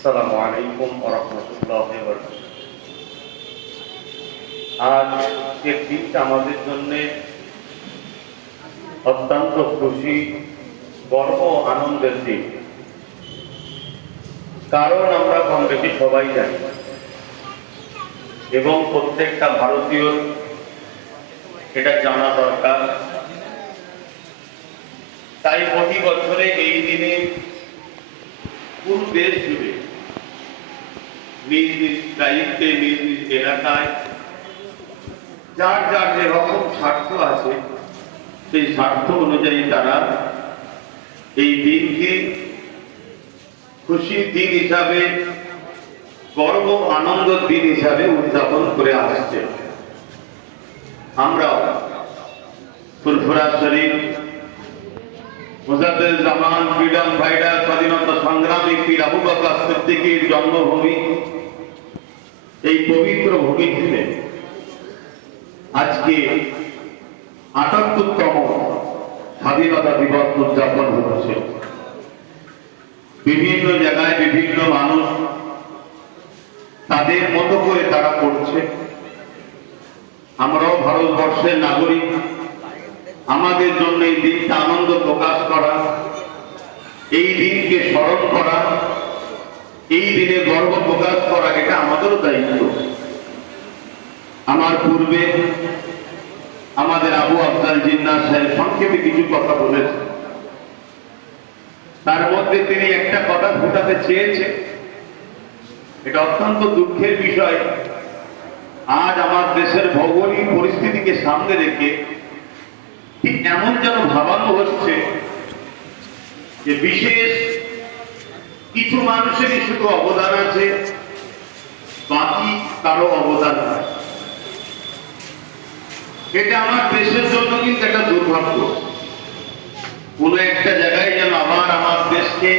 আসসালামু আলাইকুম ওয়া রাহমাতুল্লাহি ওয়া বারাকাতুহু। আজকের দিনটা আমাদের জন্য অত্যন্ত খুশি, গর্ব, আনন্দের দিন। কারণ আমরা কম বেশি সবাই জানি এবং প্রত্যেকটা ভারতীয় এটা জানা দরকার। তাই প্রতি বছরে এই দিনে পুরো দেশ জুড়ে নিজ নিজ দায়িত্বে নিজ নিজ এলাকায় যার যার যেরকম স্বার্থ আছে সেই স্বার্থ অনুযায়ী তারা এই দিনকে খুশির দিন হিসাবে, গর্ব আনন্দের দিন হিসাবে উদযাপন করে আসছে। আমরাও ফুরফুরা শরীফ মুজাদ্দেদ জামান ফ্রিডম ফাইটার স্বাধীনতা সংগ্রামী পীর আবু বকর সিদ্দিকীর জন্মভূমি এই পবিত্র ভূমি থেকে আজকে ৭৮তম স্বাধীনতা দিবস উদযাপন হচ্ছে। বিভিন্ন জায়গায় বিভিন্ন মানুষ তাদের মতো করে তারা করছে। আমরাও ভারতবর্ষের নাগরিক, আমাদের জন্য এই দিনটা আনন্দ প্রকাশ করা, এই দিনকে স্মরণ করা, এই দিনে গর্ব প্রকাশ করা, এটা আমাদেরও দায়িত্ব। আমার পূর্বে আমাদের আবু আফজাল জিন্নাহ সাহেব সংক্ষেপে কিছু কথা বলেছেন। তার মধ্যে তিনি একটা কথা ফোটাতে চেয়েছে, এটা অত্যন্ত দুঃখের বিষয়। আজ আমার দেশের ভৌগোলিক পরিস্থিতিকে সামনে রেখে ঠিক এমন যেন ভাবানো হচ্ছে যে বিশেষ কিছু মানুষেরই শুধু অবদান আছে, বাকি কারো অবদান নাই। এটা আমার দেশের জন্য কিন্তু একটা দুর্ভাগ্য। কোন একটা জায়গায় যেন আবার আমার দেশকে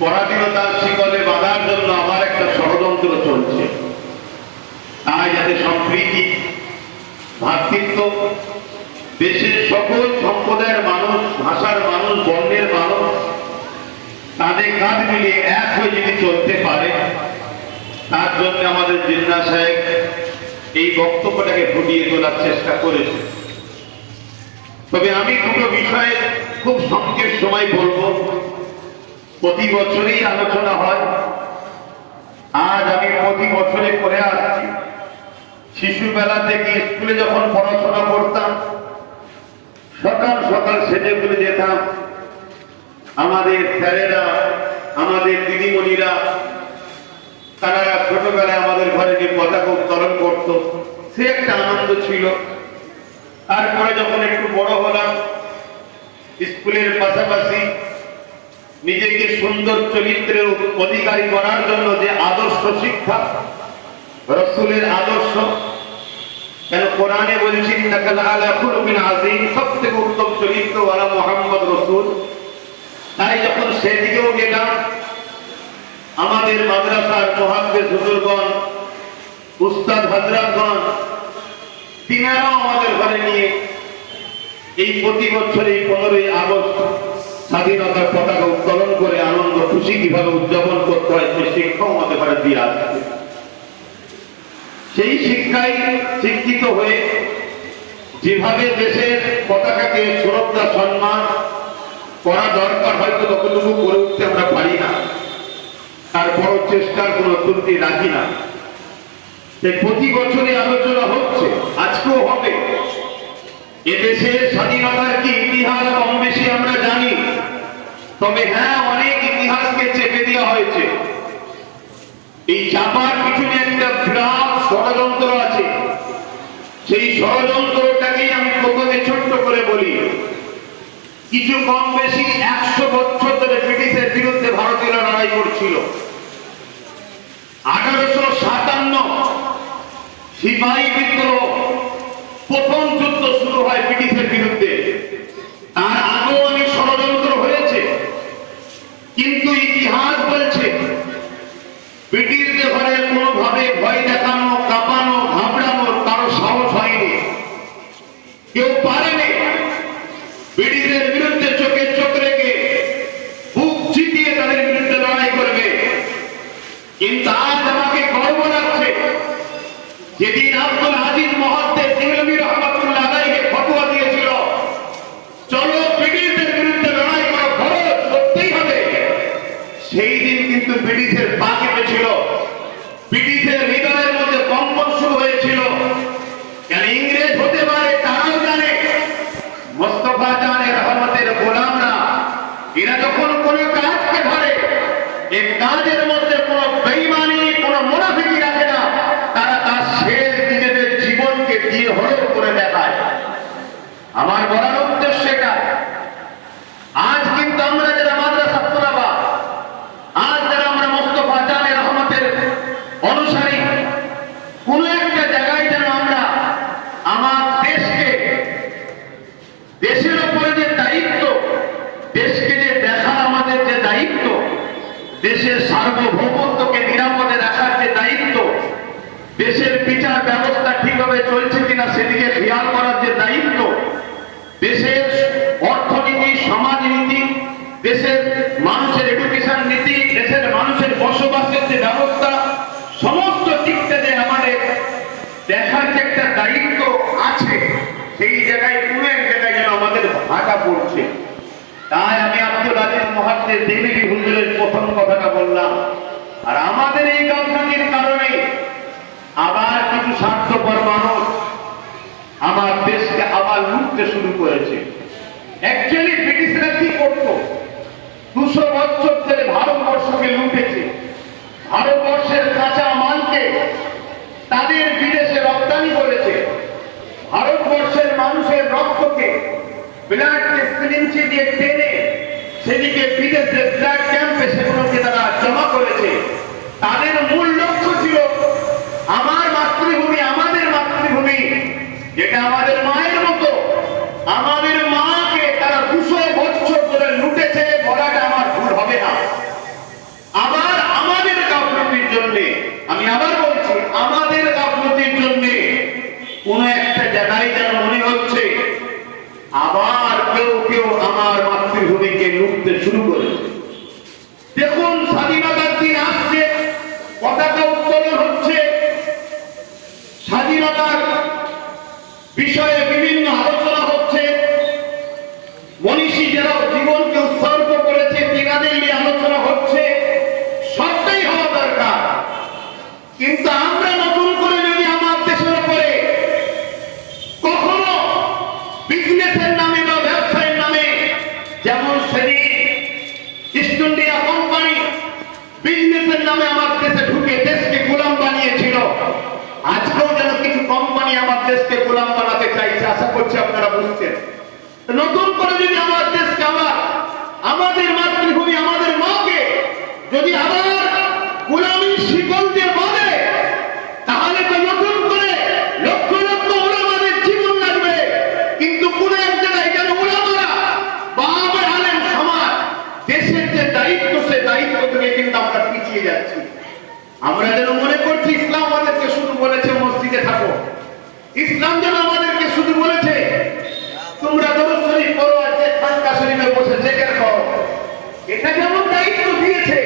পরাধীনতার শিকলে বাঁধার জন্য আবার একটা ষড়যন্ত্র চলছে। তাই যাতে সম্প্রীতি, ভ্রাতৃত্ব, দেশের সকল সম্প্রদায়ের মানুষ, ভাষার মানুষ, বর্ণের মানুষ তাদের কাঁধ মিলিয়ে এক হয়ে যদি চলতে পারে, তার জন্য আমাদের জিন্নাহ সাহেব এই বক্তব্যটাকে ফুটিয়ে তোলার চেষ্টা করেছে। তবে আমি দুটো বিষয়ে খুব সংক্ষেপ সময় বলবো। প্রতি বছরই আলোচনা হয়, আজ আমি প্রতি বছরে করে আসছি। শিশুবেলা থেকে স্কুলে যখন পড়াশোনা করতাম, সকাল সকাল সেজে গুলে যেতাম। আমাদের স্যারেরা, আমাদের দিদিমণিরা, তারা ছোটবেলায় আমাদের ঘরে যে পতাকা উত্তোলন করত, সে একটা আনন্দ ছিল। তারপরে যখন একটু বড় হলাম, স্কুলের পাশাপাশি নিজেকে সুন্দর চরিত্রের অধিকারী করার জন্য যে আদর্শ শিক্ষা, রাসূলের আদর্শ, কেন কোরআনে বলেছেন ইন্নাকা লাআলা খুলুকিন আযীম, সবথেকে উত্তম চরিত্রওয়ালা মুহাম্মদ রাসূল। তাই যখন সেদিকেও গেলাম, আমাদের মাদ্রাসার মুহাদ্দিস হুজুরগণ, উস্তাদ হযরতগণ, তিনারাও আমাদের ঘরে নিয়ে এই প্রতি বছর এই 15ই আগস্ট স্বাধীনতার পতাকা উত্তোলন করে আনন্দ খুশি কিভাবে উদযাপন করতে হয় সে শিক্ষাও আমাদের ঘরে দিয়ে আসছে। সেই শিক্ষায় শিক্ষিত হয়ে যেভাবে দেশের পতাকাকে শ্রদ্ধা সম্মান করা দরকার, হয়তো ততটুকু করে উঠতে আমরা পারি না, তারপরও চেষ্টার কোনো ত্রুটি রাখি না। প্রতি বছরই আলোচনা হচ্ছে, আজকেও হবে। এদেশের স্বাধীনতার কি ইতিহাস কম বেশি আমরা জানি, তবে হ্যাঁ, অনেক ইতিহাসকে চেপে দেওয়া হয়েছে। এই চাপার পিছনে একটা বিরাট ষড়যন্ত্র আছে। সেই ষড়যন্ত্রটাকেই আমি প্রথমে ছোট্ট করে বলি। কিছু কম বেশি 100 বছর ধরে ব্রিটিশের বিরুদ্ধে ভারতীয়রা লড়াই করছিল। 1857 সিপাহী বিদ্রোহ, প্রথম যুদ্ধ শুরু হয় ব্রিটিশের বিরুদ্ধে। তার আগেও অনেক ষড়যন্ত্র হয়েছে, কিন্তু ইতিহাস বলছে ব্রিটিশদের ঘরে কোনোভাবে ভয় দেখানো, কাঁপানো, ঘাবড়ানোর কারো সাহস হয়নি, কেউ পারেনি। ব্রিটিশদের বিরুদ্ধে চোখে চোখ রেখে বুক চিতিয়ে তাদের বিরুদ্ধে লড়াই করে সেই দিন কিন্তু ব্রিটিশের পা কেঁপেছিল, ব্রিটিশের হৃদয়ের মধ্যে কম্পন শুরু হয়েছিল। কেন ইংরেজ হতে পারে তারাও জানে মোস্তফা জানের রহমতের গোলামরা এরা যখন কোন কাজকে ধরে এই কাজের মধ্যে কোনো বেঈমানি কোনো মুনাফিকি রাখে না, তারা তার শেষ নিজেদের জীবনকে দিয়ে হলেও করে দেখায়। আমার বলার উদ্দেশ্য এটা, আজ কিন্তু আমরা যারা মাদ্রাসা তোলাবা, আজ যারা আমরা মোস্তফা জানের রহমতের অনুসারী, কোন একটা জায়গায় যেন আমরা আমার দেশকে, দেশের উপরে যে দায়িত্ব, দেশকে যে দেখার আমাদের যে দায়িত্ব, দেশের সার্বভৌমত্বকে নিরাপদে রাখার যে দায়িত্ব, দেশের বিচার ব্যবস্থা ঠিকভাবে চলছে কিনা সেদিকে খেয়াল করার যে দায়িত্ব, দেশের অর্থনীতি, সমাজনীতি, দেশের মানুষের এডুকেশন নীতি, দেশের মানুষের বসবাসের যে ব্যবস্থা, সমস্ত দিকটা যে আমাদের দেখার যে একটা দায়িত্ব আছে, সেই জায়গায় কোনো এক জায়গায় যেন আমাদের ভাটা পড়ছে। তাই আমি আব্দুল আজিজ মুহাদ্দিস দেহলভী হুজুরের প্রথম কথাটা বললাম। আর আমাদের এই গাফলতির কারণে আবার কিছু স্বার্থপর মানুষ আমার দেশকে আবার লুটতে শুরু করেছে। অ্যাকচুয়ালি ব্রিটিশরা কি করত? 200 বছর ধরে ভারতবর্ষকে লুটেছে। ভারতবর্ষের কাঁচা মালকে তাদের বিদেশে রপ্তানি করেছে। ভারতবর্ষের মানুষের রক্তকে, ব্লাডকে সিরিঞ্জে দিয়ে টেনে সেদিকে বিদেশের ব্লাড ক্যাম্পে সেগুলোকে তারা জমা করেছে। তাদের মূল লক্ষ্য ছিল আমার মাতৃভূমি, আমাদের মাতৃভূমি, যেটা আমাদের মায়ের মতো, আমাদের মাকে তারা 200 বছর ধরে লুটেছে, বলাটা আমার ভুল হবে না। আবার আমাদের গাফলতির জন্য, আমি আবার বলছি, আমাদের গাফলতির জন্য কোন একটা জায়গায় যেন মনে হচ্ছে আবার কেউ কেউ আমার মাতৃভূমিকে লুটতে শুরু করেছে। দেখুন, স্বাধীনতার দিন আসছে, পতাকা উত্তোলন হচ্ছে, স্বাধীনতার বিষয়ে বিভিন্ন আলোচনা হচ্ছে, মনীষী যারা জীবনকে উৎসর্গ করেছে তেনাদের নিয়ে আলোচনা হচ্ছে, সবটাই হওয়া দরকার। কিন্তু আমরা নতুন করে যদি আমার দেশের উপরে কখনো বিজনেসের নামে বা ব্যবসায়ের নামে, যেমন সেদিন ইস্ট ইন্ডিয়া কোম্পানি বিজনেসের নামে আমার দেশে ঢুকে দেশকে গোলাম বানিয়েছিল, আজকেও যেন কিছু কোম্পানি আমার দেশকে গোলাম বানাতে চাইছে। আশা করছি আপনারা বুঝছেন। নতুন করে যদি আমার দেশকে আবার, আমাদের মাতৃভূমি, আমাদের মাকে যদি আবার গোলামীর শিকল দিয়ে বাঁধে, তাহলে তো নতুন করে লক্ষ লক্ষ ওলামাদের জীবন লাগবে। কিন্তু কোন এক জায়গায় যেন ওলামারা বা আমার আলেম সমাজ দেশের যে দায়িত্ব, সে দায়িত্ব থেকে কিন্তু আমরা পিছিয়ে যাচ্ছি। আমরা যেন মনে করছি ইসলাম আমাদেরকে শুধু বলেছে মসজিদে থাকো, ইসলাম যেন আমাদেরকে শুধু বলেছে তোমরা দরুদ শরীফ পড়ো আর যে খানকা শরীফে বসে জিকির করো। এটা যেমন দায়িত্ব দিয়েছে,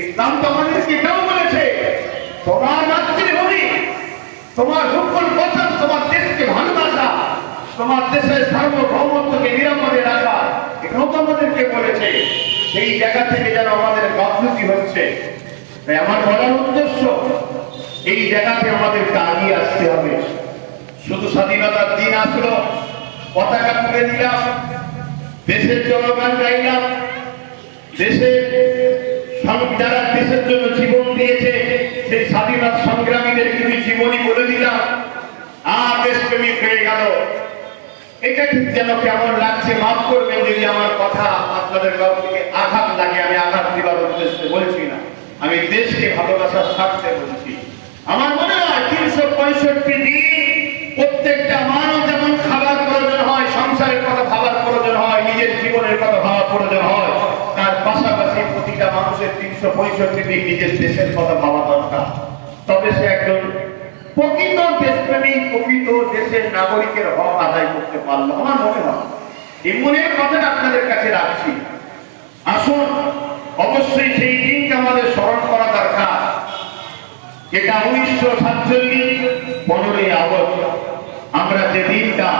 ইসলাম তো আমাদেরকে এটাও বলেছে তোমার মাতৃভূমি, তোমার হুকুম বচন, তোমার দেশকে ভালোবাসা, তোমার দেশের সার্বভৌমত্বকে নিরাপদে রাখা, এটাও তো আমাদেরকে বলেছে। সেই জায়গা থেকে যেন আমাদের গাফলতি হচ্ছে। তাই আমার বলার উদ্দেশ্য, এই জায়গাতে আমাদেরকে আগিয়ে আসতে হবে। শুধু স্বাধীনতার দিন আসলো, পতাকা তুলে দিলাম, দেশের জনগণ গাইলাম, দেশের যারা দেশের জন্য জীবন দিয়েছে সেই স্বাধীনতা সংগ্রামীদের কিছু জীবনী বলে দিলাম, আর দেশপ্রেমিক হয়ে গেল। এটা ঠিক যেন কেমন লাগছে, মাফ করবেন যদি আমার কথা আপনাদের কাউকে আঘাত লাগে। আমি আঘাত দিবার উদ্দেশ্যে বলছি না, আমি দেশকে ভালোবাসার স্বার্থে বলছি। আমার মনে হয় 365 দিন প্রত্যেকটা মানুষ যেমন খাবার প্রয়োজন হয়, সংসারের কথা ভাবার প্রয়োজন হয়, নিজের জীবনের কথা ভাবার প্রয়োজন হয়, তার পাশাপাশি প্রতিটা মানুষের 365 দিন নিজের দেশের কথা ভাবা দরকার। তবে সে একজন প্রকৃত দেশপ্রেমিক, প্রকৃত দেশের নাগরিকের হক আদায় করতে পারলো। আমার মনে হয় এই মনের কথাটা আপনাদের কাছে রাখছি। আসুন, অবশ্যই সেই দিনকে আমাদের স্মরণ করা দরকার, যেটা 1947 15ই আগস্ট। আমরা যে দিনটা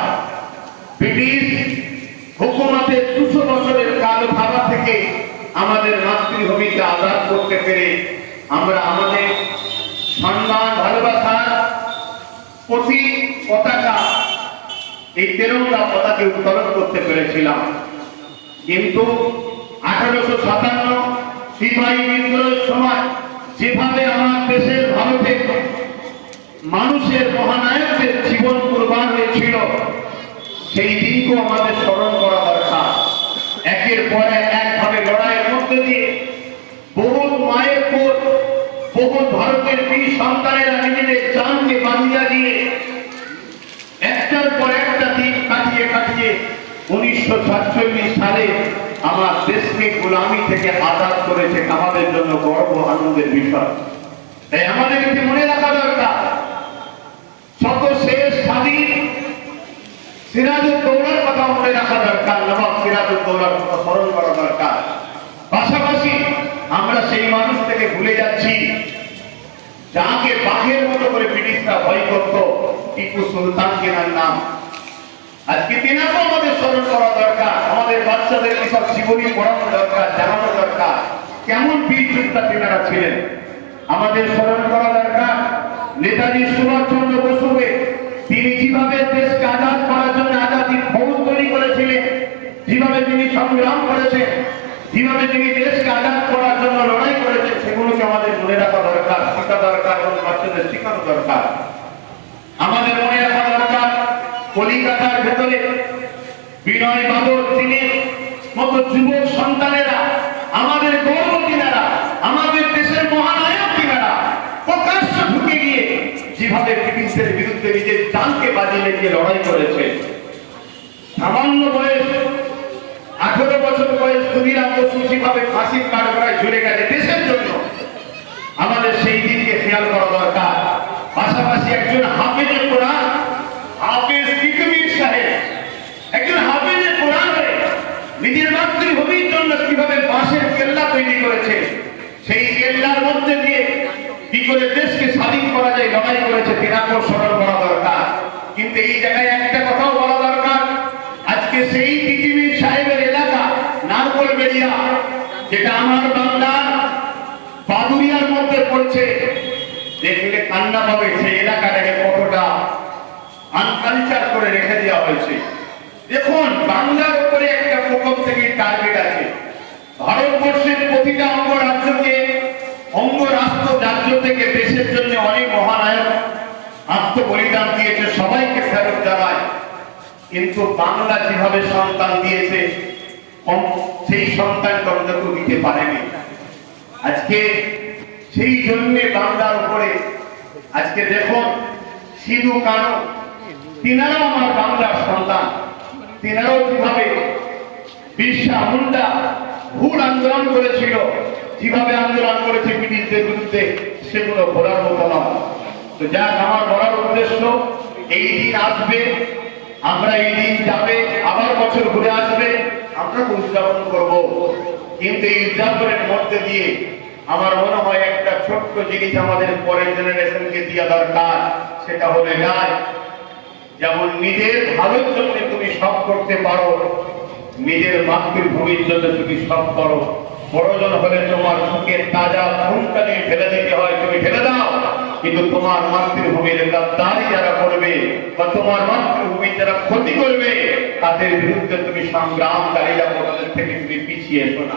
ব্রিটিশ হুকুমতের 200 বছরের কালো ভাবা থেকে আমাদের মাতৃভূমিকে আজাদ করতে পেরে আমরা আমাদের সম্মান ভালোবাসার প্রতি পতাকা, এই তেরঙ্গা পতাকা উত্তোলন করতে পেরেছিলাম। কিন্তু 1857 সিপাহী বিদ্রোহের সময় যেভাবে আমার দেশের ভারতের মানুষের মহানায়কদের জীবন কুরবান হয়েছিল, সেই দিনকেও আমাদের স্মরণ করা দরকার। একের পর একভাবে লড়াইয়ের মধ্যে দিয়ে বহু মায়ের পর বহু ভারতের বীর সন্তানেরা নিজেদের জানকে বাঁধিয়া দিয়ে একটার পর একটা দিন কাটিয়ে কাটিয়ে 1947 সালে আমার দেশকে গোলামি থেকে আজাদ করেছে। আমাদের জন্য গর্ব আনন্দের বিষয়। তাই আমাদের এটি মনে রাখা দরকার, শত শেষ স্বাধীন সিরাজউদ্দৌলার কথা মনে রাখা দরকার, নবাব সিরাজউদ্দৌলার কথা স্মরণ করা দরকার। পাশাপাশি আমরা সেই মানুষ থেকে ভুলে যাচ্ছি যাকে বাঘের মতো করে ব্রিটিশরা ভয় করত, টিপু সুলতান কেনার নাম। আজকে তেনাকেও আমাদের স্মরণ করা দরকার। আমাদের বাচ্চাদের এসব জীবনী পড়ানো দরকার, জানানো দরকার কেমন বীর যোদ্ধা তেনারা ছিলেন। আমাদের স্মরণ করা দরকার নেতাজি সুভাষচন্দ্র বসুকে, তিনি যেভাবে দেশকে আজাদ করার জন্য আজাদী ফৌজ তৈরি করেছিলেন, যেভাবে তিনি সংগ্রাম করেছেন, যেভাবে তিনি দেশকে আজাদ করার জন্য লড়াই করেছেন, সেগুলোকে আমাদের মনে রাখা দরকার, শেখা দরকার এবং বাচ্চাদের শেখানো দরকার। আমাদের মনে রাখা দরকার কলিকাতার ভেতরে বিনয় বাদল দীনের মতো যুবক সন্তানেরা, আমাদের গর্ব কিনারা, আমাদের দেশের মহানায়ক কিনারা প্রকাশ্য ঢুকে গিয়ে যেভাবে ব্রিটিশদের বিরুদ্ধে নিজের জানকে বাজি লেগে লড়াই করেছে। সামান্য বয়স 18 বছর বয়স ক্ষুদিরাম বসু যেভাবে ফাঁসির কাঠগড়ায় ঝুলে গেছে দেশের জন্য, আমাদের সেই দিনকে খেয়াল করা দরকার। পাশাপাশি একজন হাফেজে কোরআন, হাফেজ কিকমির সাহেব, একজন হাফেজে কোরআন হয়ে নিজের মাতৃভূমির জন্য কিভাবে বাঁশের কেল্লা তৈরি করেছে, সেই কেল্লার মধ্যে দিয়ে কি করে দেশকে স্বাধীন করা যায় লড়াই করেছে, তেনাকেও স্মরণ করা দরকার। কিন্তু এই জায়গায় একটা কথাও বলা দরকার, আজকে সেই কিকমির সাহেবের এলাকা নারকলবেড়িয়া, যেটা আমার বাংলার বাদুরিয়ার মধ্যে পড়ছে, দেখলে কান্না পাবে সেই এলাকাটাকে কতটা আনকালচার করে রেখে দেওয়া হয়েছে। দেখুন, বাংলার উপরে একটা প্রথম থেকে টার্গেট আছে। ভারতবর্ষের প্রতিটা অঙ্গরাষ্ট্র রাজ্য থেকে দেশের জন্য অনেক মহানায়ক আত্মবলিদান দিয়েছে, সবাইকে ফেরত জানায়। কিন্তু বাংলা যেভাবে সন্তান দিয়েছে, সেই সন্তানটা অন্য কেউ দিতে পারেনি। আজকে সেই জন্যে বাংলার উপরে আজকে দেখুন সিধু কানু, তিনারাও আমার বাংলার সন্তান। তিনারাও যেভাবে বিরসা মুন্ডা ভুল আন্দোলন করেছিল, যেভাবে আন্দোলন করেছে ব্রিটিশদের বিরুদ্ধে, সেগুলো বলার মতো নয়। তো যাক, আমার বলার উদ্দেশ্য, এই দিন আসবে, আমরা এই দিন যাবে, আবার বছর ঘুরে আসবে, আমরা উদযাপন করব। কিন্তু এই উদযাপনের মধ্যে দিয়ে আমার মনে হয় একটা ছোট্ট জিনিস আমাদের পরের জেনারেশনকে দেওয়া দরকার, সেটা হলো নাই, যেমন নিজের ভালোর জন্য তুমি সব করতে পারো, নিজের মাতৃভূমির জন্য তুমি সব করো। প্রয়োজন হলে তোমার বুকের তাজা খুনটাকে ফেলে দিতে হয়, তুমি ফেলে দাও। কিন্তু তোমার মাতৃভূমির গাদ্দারি যারা করবে বা তোমার মাতৃভূমির যারা ক্ষতি করবে, তাদের বিরুদ্ধে তুমি সংগ্রাম চালিয়ে যাবো, তাদের থেকে তুমি পিছিয়ে এসো না।